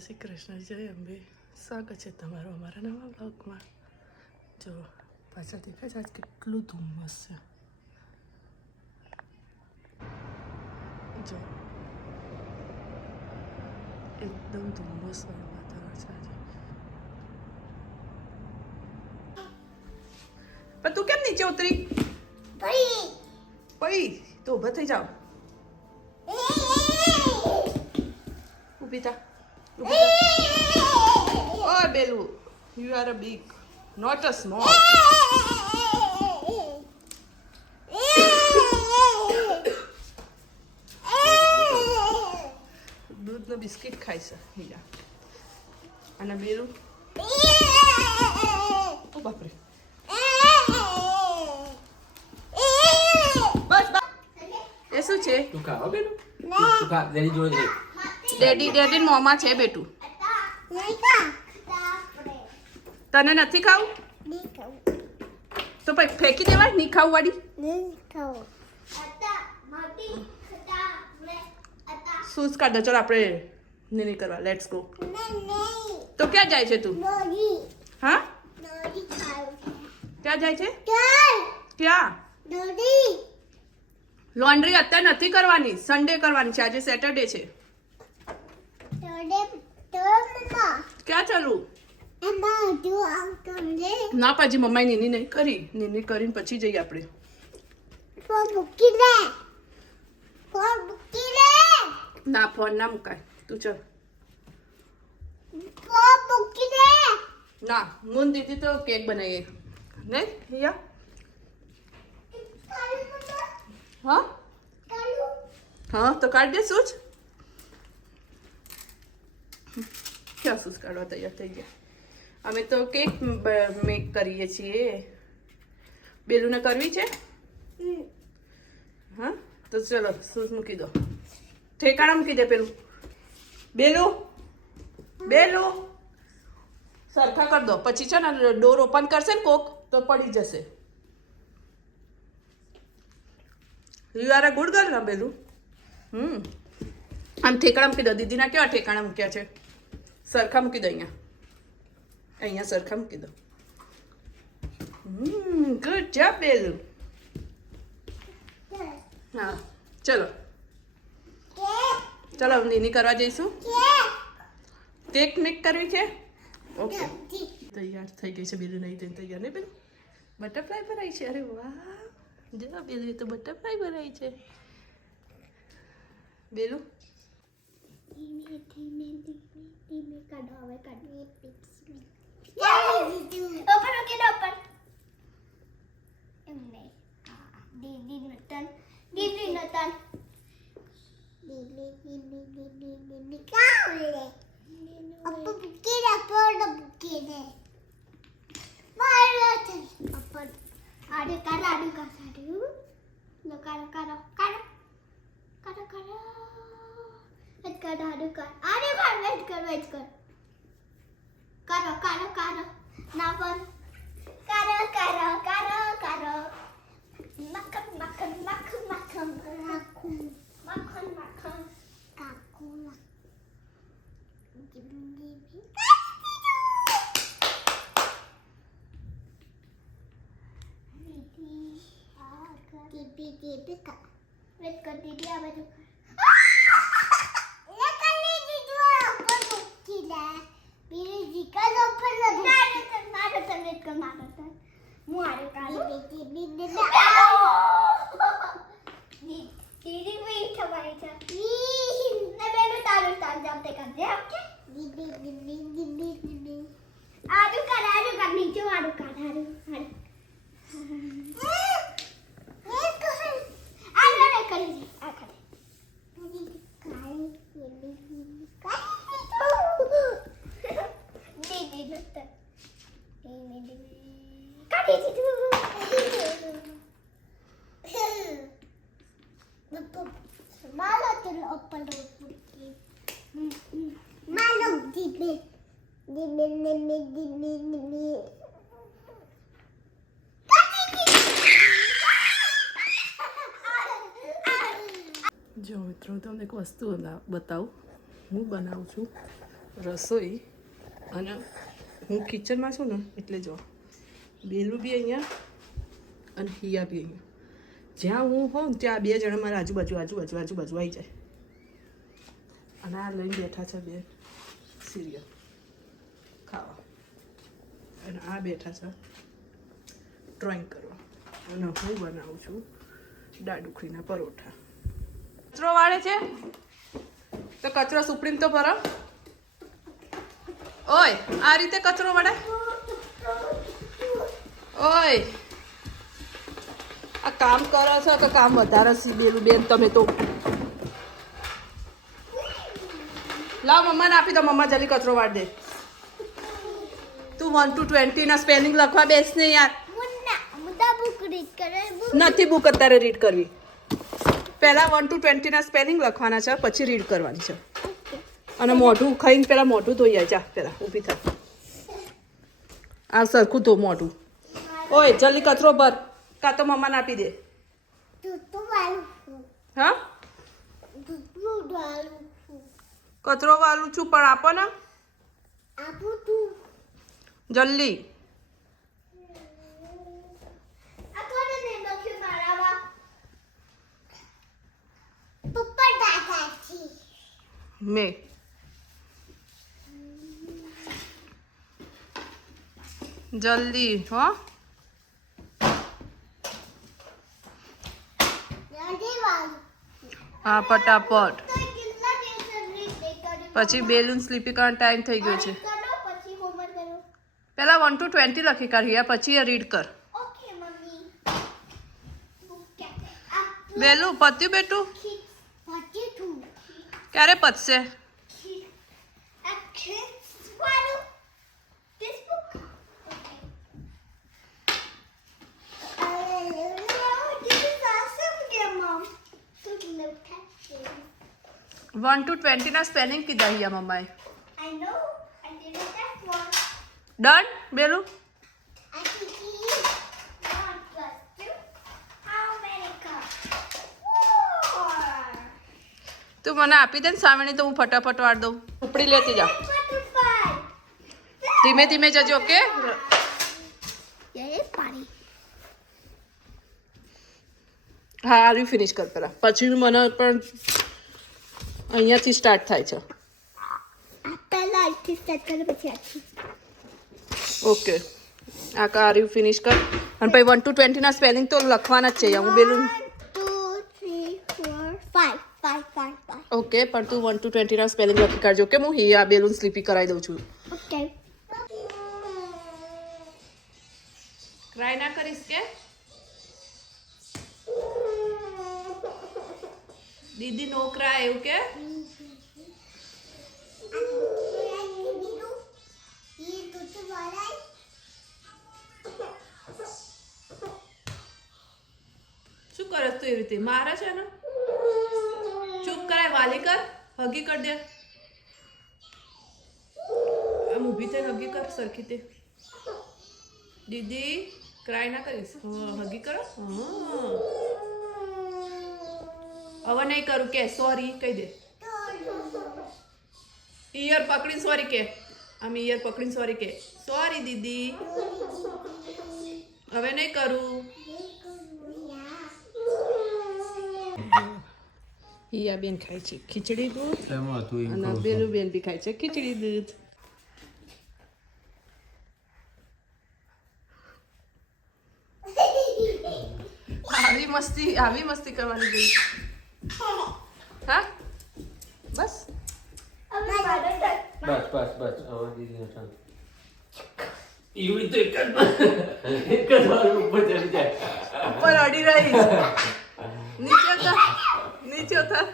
શ્રી કૃષ્ણ, જય અંબે. સ્વાગત છે તમારું અમારા નવા બ્લોગમાં. જો પાછળ દેખાય છે આજ કેટલું ધુમ્મસ છે. જો એકદમ ધુમ્મસ વાળું વાતાવરણ છે આજે. પણ તું કેમ નીચે ઉતરી? પડી તો ઊભા થઈ જાઓ. ઊભી થા. Oh, Belu, you are a big, not a small. દૂધનો બિસ્કિટ ખાય છે હીરા. અને બેલુ ઓ બાપરે. બસ એ શું છે? તું ખાવા બેલું? તું ખા, ડેડી જોડે છે. ડેડી મોમાં છે બેટું. તને નથી ખાવું? તો પછી ફેંકી દેવાય નહીં ખાવું વાળી. શૂઝ કાઢો, ચલો આપણે નહીં કરવા. Let's go. તો ક્યાં જાય છે તું? હા, ક્યાં જાય છે? ક્યાં? લોન્ડ્રી અત્યારે નથી કરવાની, સન્ડે કરવાની છે. આજે સેટરડે છે. ક્યાં ચાલું? ના પાછી મમ્માએ નીની નહીં કરી. નીની કરીને પછી જઈએ આપણે. ના ફોન ના મુકાય. તું ચલ. ના મુન દીદી તો કેક બનાવીએ નહીં હિયા. હા હા તો કાઢ દે સૂચ. ક્યાં સૂચ કાઢવા તૈયાર થઈ ગયા. અમે તો કેક મેક કરીએ છીએ. બેલુને કરવી છે? હા તો ચલો સૂચ મૂકી દો. ઠેકાણા મૂકી દે પેલું. બેલું સરખા કરી દો. પછી છે ને ડોર ઓપન કરશે ને કોક તો પડી જશે. You are a good girl ના બેલું. આમ ઠેકાણા મૂકી દો. દીદીના કેવા ઠેકાણા મૂક્યા છે? સરખા મૂકી દો. અહીંયા સરખા મૂકી દો. ગુડ જોબ બેલું. હા ચલો ચલો નીની કરવા જઈશું. કેક મેક કરવી છે? ઓકે તૈયાર થઈ ગઈ છે. બેલું નહીં થઈને તૈયાર નહીં બેલું. બટરફ્લાય ભરાઈ છે. અરે વાહ, જો બેલું તો બટરફ્લાય ભરાઈ છે. બેલું જો મિત્રો તમને એક વસ્તુ બતાવું. હું બનાવું છું રસોઈ અને હું કિચનમાં છું ને એટલે જો બેલું બી અહીંયા અને હિયા બી અહીંયા. જ્યાં હું હોઉં ને ત્યાં 2 જણા મારા આજુબાજુ આવી જાય. અને આ લઈને બેઠા છે બેન સિરિયલ ખાવા, અને આ બેઠા છે ડ્રોઈંગ કરવા, અને હું બનાવું છું દાળ-ઢોકળીના પરોઠા. કચરો વાળે છે તો કચરો સુપડીને તો ભરો. ઓય આ રીતે કચરો વળે. ઓય આ કામ કરો છો કે કામ વધારે સીધેલું બેન તમે તો. લાવ મમ્માને આપી દો, મમ્મા જલ્દી કચરો વાળ દે. તું 1 to 20 ના સ્પેલિંગ લખવા બેસ ને યાર. નથી બુક અત્યારે રીડ કરવી. પહેલા 1 to 20 ના સ્પેલિંગ લખવાના છે, પછી રીડ કરવાની છે. અને મોઢું ખાઈને પેલા મોઢું ધોઈ જાય. જા પેલા ઊભી થા. આ સરખું ધો મોઢું. ઓય જલ્દી કચરો ભર, કાં તો મમ્માને આપી દે. હા કચરો વાળું છું પણ આપો ને જલ્દી. મેં જલ્દી હો. હા ફટાફટ. પછી બેલૂન સ્લીપી કરવાનો ટાઈમ થઈ ગયો છે. પહેલા 1 to 20 લખી કાઢી, પછી રીડ કર. બેલું પત્યું બેટું? ક્યારે પતશે? One to 20 ના સ્પેલિંગ કીધા અહીંયા મમ્માએ. ડન બેલું? તું મને આપી દે ને સામેની, તો હું ફટાફટ વાળ દઉં. ઉપડી લેતી જા. ધીમે ધીમે જજો. ઓકે હા આર્યું ફિનિશ કર પેલા, પછી મને પણ અહીંયાથી સ્ટાર્ટ થાય છે. ઓકે આ કાર્યું ફિનિશ કર, અને પછી 1 to 20 ના સ્પેલિંગ તો લખવાના જ છે. હું બેલું 5. ઓકે પણ તું 1 to 20 ના સ્પેલિંગ લખી કાઢજો કે હું આ બેલુન સ્લીપી કરાવી દઉં છું. ટ્રાય ના કરીશ કે દીદી નો ક્રાય એવું કે? શું કરે તું એવી રીતે મારે છે ને? ચૂપ કરાય, વાલી કર, હગી કર દે. આમ ઊભી થઈને હગી કર સરખી તે. દીદી ક્રાય ના કરીશ. હગી કરો. હવે નહીં કરું કે સોરી કહી દે. ઈયર પકડીને સોરી કે. આમ ઈયર પકડીને સોરી કે. સોરી દીદી, હવે નહીં કરું. ઈયા બેન ખાય છે ખીચડી દૂધ, અને બેલું બેન બી ખાય છે ખીચડી દૂધ. આવી મસ્તી કરવાની ગઈ. હા બસ બસ હવે દીદી ટર્ન. ઈવી તો એક જ વાર ઉપર ચડી જાય. ઉપર અડી રહી. નીચે ઉતર.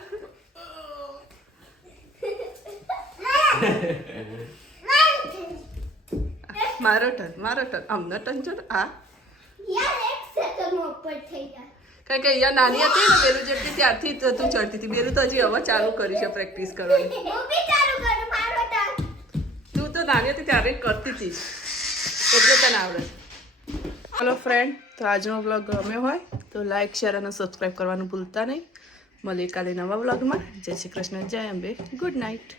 મારો ટર્ન અમને ટર્ન છે. આ કારણ કે અહીંયા નાની હતી ને બેલું જેટલી ત્યારથી તું ચડતી હતી. બેલું તો હજી હવે ચાલુ કરી છે પ્રેક્ટિસ કરવાની. તું તો નાની હતી ત્યારે કરતી હતી એટલે તને આવડે છે. હલો ફ્રેન્ડ, તો આજનો વ્લોગ ગમ્યો હોય તો લાઈક, શેર અને સબસ્ક્રાઈબ કરવાનું ભૂલતા નહીં. મળીએ કાલે નવા વ્લોગમાં. જય શ્રી કૃષ્ણ, જય અંબે, ગુડ નાઇટ.